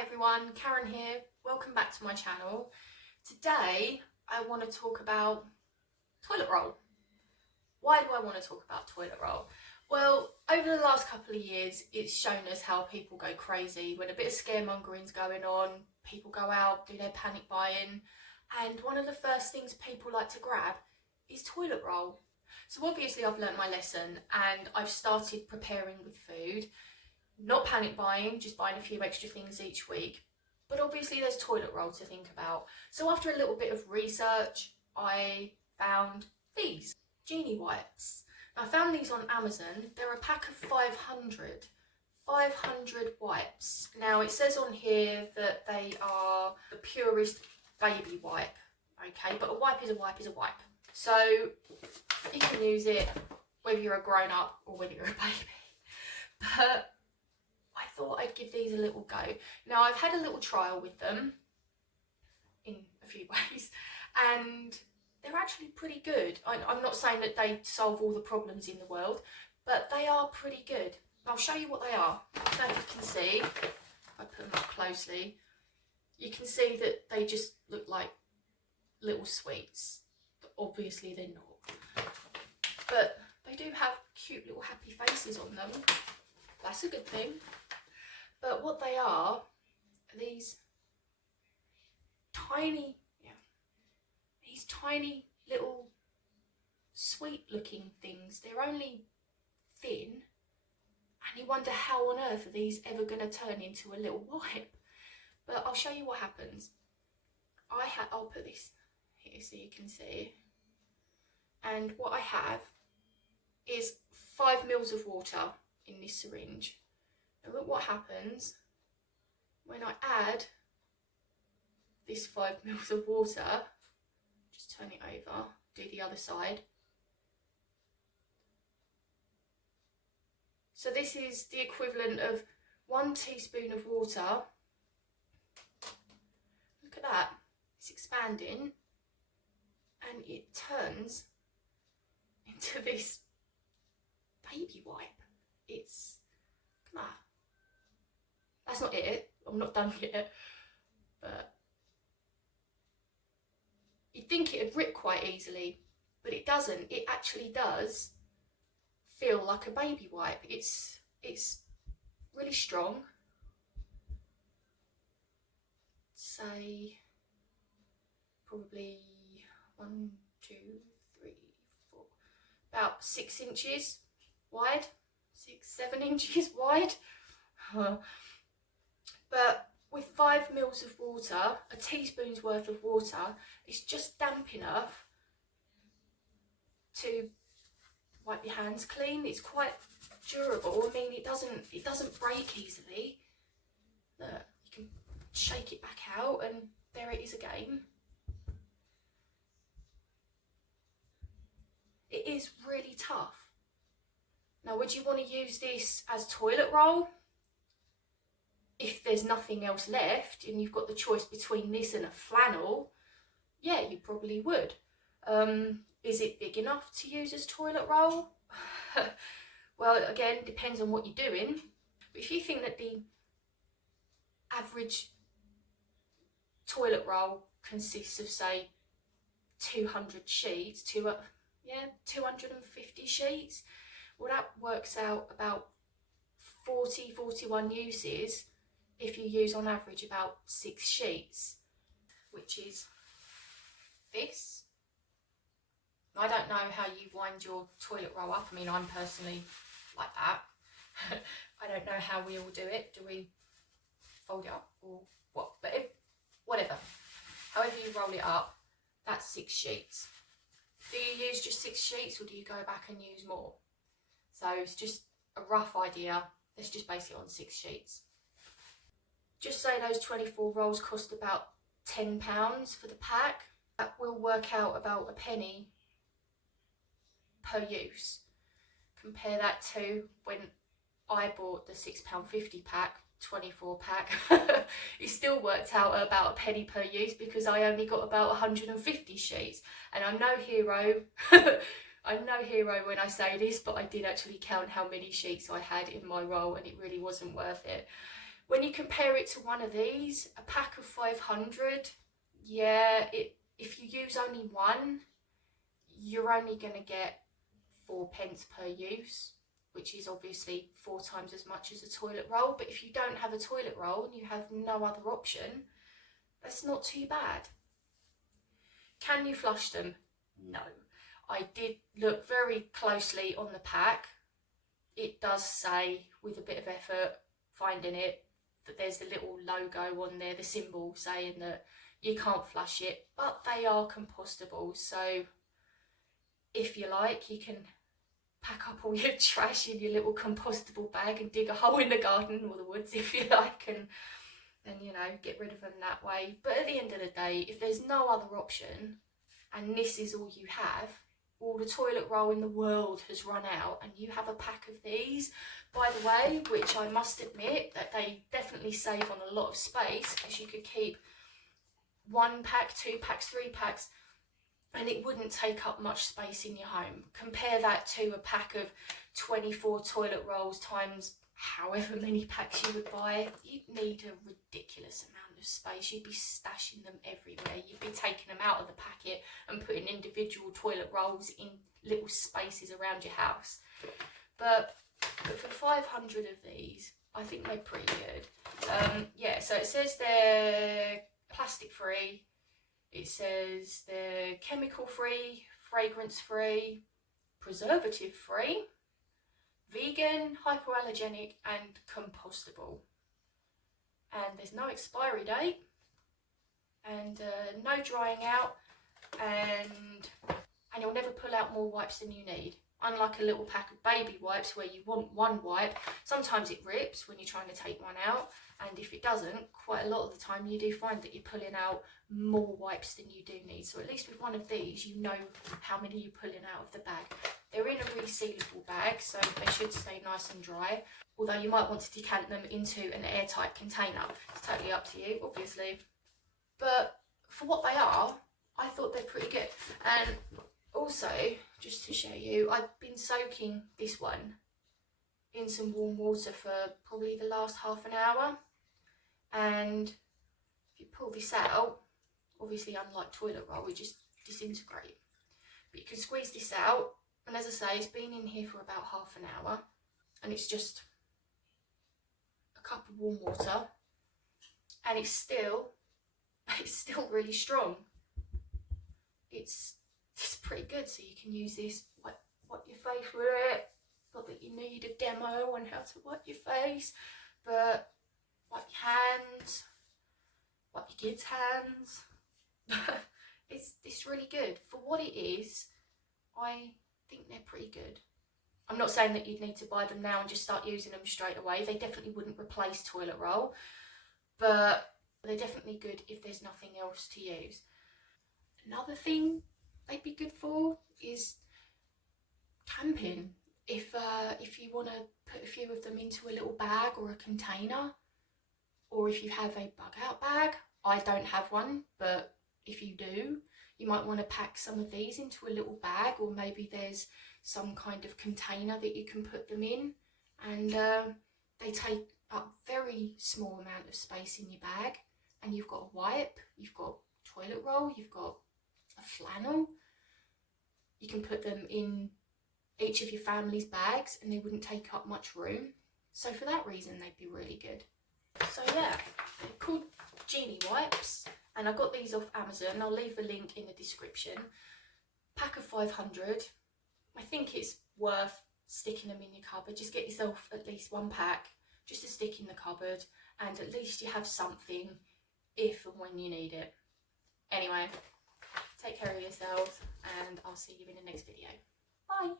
Hi everyone, Karen here. Welcome back to my channel. Today I want to talk about toilet roll. Why do I want to talk about toilet roll? Well, over the last couple of years it's shown us how people go crazy when a bit of scaremongering's going on. People go out, do their panic buying, and one of the first things people like to grab is toilet roll. So obviously I've learnt my lesson and I've started preparing with food. Not panic buying, just buying a few extra things each week. But obviously there's toilet roll to think about. So after a little bit of research, I found these Genie wipes. Now, I found these on Amazon. They're a pack of 500 wipes. Now it says on here that they are the purest baby wipe. Okay, but a wipe is a wipe is a wipe. So you can use it whether you're a grown up or whether you're a baby. But I thought I'd give these a little go. Now I've had a little trial with them in a few ways and they're actually pretty good. I'm not saying that they solve all the problems in the world, but they are pretty good. I'll show you what they are. So you can see, if I put them up closely, you can see that they just look like little sweets. But obviously they're not. But they do have cute little happy faces on them. That's a good thing. But what they are these tiny little sweet looking things. They're only thin and you wonder how on earth are these ever going to turn into a little wipe. But I'll show you what happens. I'll put this here so you can see. And what I have is 5 mils of water in this syringe. And look what happens when I add this 5 mils of water. Just turn it over, do the other side. So this is the equivalent of 1 teaspoon of water. Look at that, it's expanding and it turns into this baby wipe. It's, look at that. That's not it, I'm not done yet, but you'd think it'd rip quite easily, but it doesn't. It actually does feel like a baby wipe. It's really strong. Say probably 1, 2, 3, 4, about 6 inches wide, 6, 7 inches wide. But with 5 mils of water, a teaspoon's worth of water, it's just damp enough to wipe your hands clean. It's quite durable. I mean, it doesn't break easily. Look, you can shake it back out and there it is again. It is really tough. Now, would you want to use this as toilet roll? If there's nothing else left and you've got the choice between this and a flannel, yeah, you probably would. Is it big enough to use as toilet roll? Well, again, depends on what you're doing. But if you think that the average toilet roll consists of, say, 200 sheets, 250 sheets, well, that works out about 41 uses if you use on average about 6 sheets, which is this. I don't know how you wind your toilet roll up. I mean, I'm personally like that. I don't know how we all do it. Do we fold it up or what? But whatever. However you roll it up, that's 6 sheets. Do you use just 6 sheets or do you go back and use more? So it's just a rough idea. Let's just base it on 6 sheets. Just say those 24 rolls cost about £10 for the pack. That will work out about a penny per use. Compare that to when I bought the £6.50 pack, 24 pack. It still worked out at about a penny per use because I only got about 150 sheets. And I'm no hero. I'm no hero when I say this, but I did actually count how many sheets I had in my roll and it really wasn't worth it. When you compare it to one of these, a pack of 500, yeah, if you use only one, you're only going to get 4p per use, which is obviously 4 times as much as a toilet roll. But if you don't have a toilet roll and you have no other option, that's not too bad. Can you flush them? No. I did look very closely on the pack. It does say, with a bit of effort finding it, that there's the little logo on there, the symbol saying that you can't flush it, but they are compostable. So if you like, you can pack up all your trash in your little compostable bag and dig a hole in the garden or the woods if you like, and you know, get rid of them that way. But at the end of the day, if there's no other option and this is all you have, all the toilet roll in the world has run out and you have a pack of these, by the way, which I must admit that they definitely save on a lot of space, because you could keep 1 pack, 2 packs, 3 packs, and it wouldn't take up much space in your home. Compare that to a pack of 24 toilet rolls times however many packs you would buy. You'd need a ridiculous amount of space. You'd be stashing them everywhere. You'd be taking them out of the packet and putting individual toilet rolls in little spaces around your house. But for 500 of these, I think they're pretty good. Yeah, so it says they're plastic free. It says they're chemical free, fragrance free, preservative free, vegan, hypoallergenic and compostable. And there's no expiry date and no drying out, and you'll never pull out more wipes than you need. Unlike a little pack of baby wipes where you want one wipe, sometimes it rips when you're trying to take one out, and if it doesn't, quite a lot of the time you do find that you're pulling out more wipes than you do need. So at least with one of these, you know how many you're pulling out of the bag. They're in a resealable bag, so they should stay nice and dry, although you might want to decant them into an airtight container. It's totally up to you, obviously. But for what they are, I thought they're pretty good. And also, just to show you, I've been soaking this one in some warm water for probably the last half an hour. And if you pull this out, obviously unlike toilet roll, we just disintegrate. But you can squeeze this out, and as I say, it's been in here for about half an hour, and it's just a cup of warm water, and it's still really strong. It's pretty good, so you can use this, wipe your face with it. Not that you need a demo on how to wipe your face, but wipe your hands, wipe your kids' hands. It's really good. For what it is, I think they're pretty good. I'm not saying that you'd need to buy them now and just start using them straight away. They definitely wouldn't replace toilet roll, but they're definitely good if there's nothing else to use. Another thing they'd be good for is camping. If you want to put a few of them into a little bag or a container, or if you have a bug out bag. I don't have one, but if you do, you might want to pack some of these into a little bag, or maybe there's some kind of container that you can put them in, and they take up very small amount of space in your bag, and you've got a wipe, you've got toilet roll, you've got a flannel. You can put them in each of your family's bags and they wouldn't take up much room. So for that reason, they'd be really good. So yeah, they're called Genie wipes, and I got these off Amazon. I'll leave the link in the description. Pack of 500. I think it's worth sticking them in your cupboard. Just get yourself at least one pack just to stick in the cupboard, and at least you have something if and when you need it. Anyway, take care of yourselves, and I'll see you in the next video. Bye.